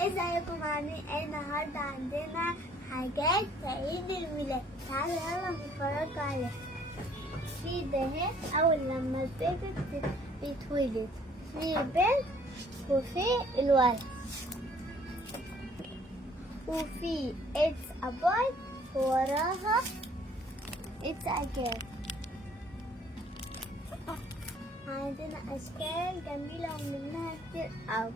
ازيكم عاملين ايه؟ النهارده عندنا حاجات في عيد الميلاد. تعالوا يلا نتفرج عليها. في ده اول لما البيبي بيتولد، في البنت وفي الولد، وفي it's a boy وراها it's a girl. عندنا اشكال جميلة ومنها كتير اوي.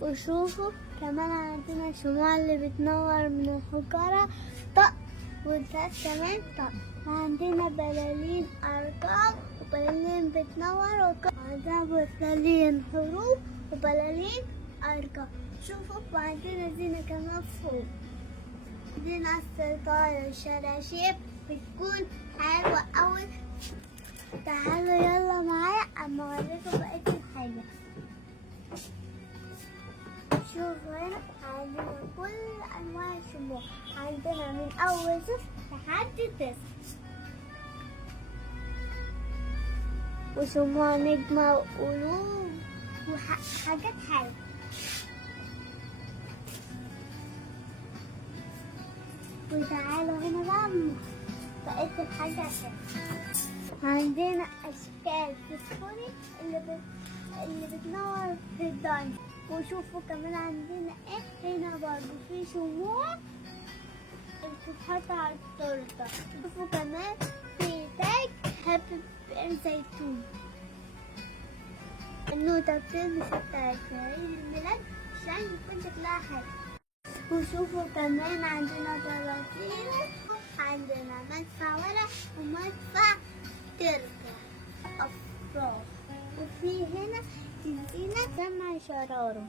وشوفوا كمان عندنا شموع اللي بتنور من الحجرة طق، وده كمان طق. وعندنا بلالين أرقام وبلالين بتنور، وعندنا بلالين حروف وبلالين أرقام. شوفوا وعندنا زينة كمان فوق. عندنا الستارة والشراشيب بتكون حلوة أوي. تعالوا يلا معايا أما أوريكم بقية الحاجة. شوفوا هنا عندنا كل أنواع الشموع، عندنا من أول صفر لحد 9، وشموع نجمة وقلوب وحاجات حلوة. وتعالوا هنا بقى بقيت الحاجة حلوة. عندنا أشكال فسفوري اللي بتنور في الدنيا. وشوفوا كمان عندنا ايه هنا برضه في شموع بتتحط على التورته. شوفوا كمان في تاج هابي زيتون. النوتة بتلبس التاج في عيد الميلاد عشان يكون شكلها حلو. وشوفوا كمان عندنا طراطير، عندنا مدفع ورق ومدفع تركة أفراح. وفي هنا تنسينا سمع شراره.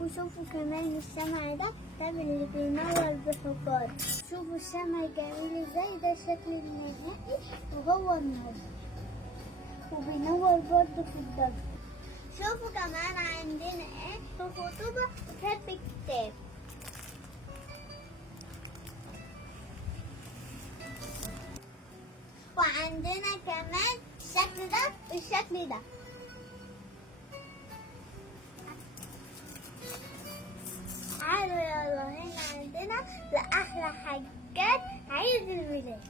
وشوفوا كمان الشمع ده اللي بينور بحجارة. شوفوا الشمع جميل ازاي، ده الشكل النهائي وهو منور وبينور برضه في الضلمة. شوفوا كمان عندنا ايه في خطوبة وكتب كتاب. وعندنا كمان الشكل ده والشكل ده. تعالوا يلا هنا عندنا لأحلى حاجات عيد الميلاد.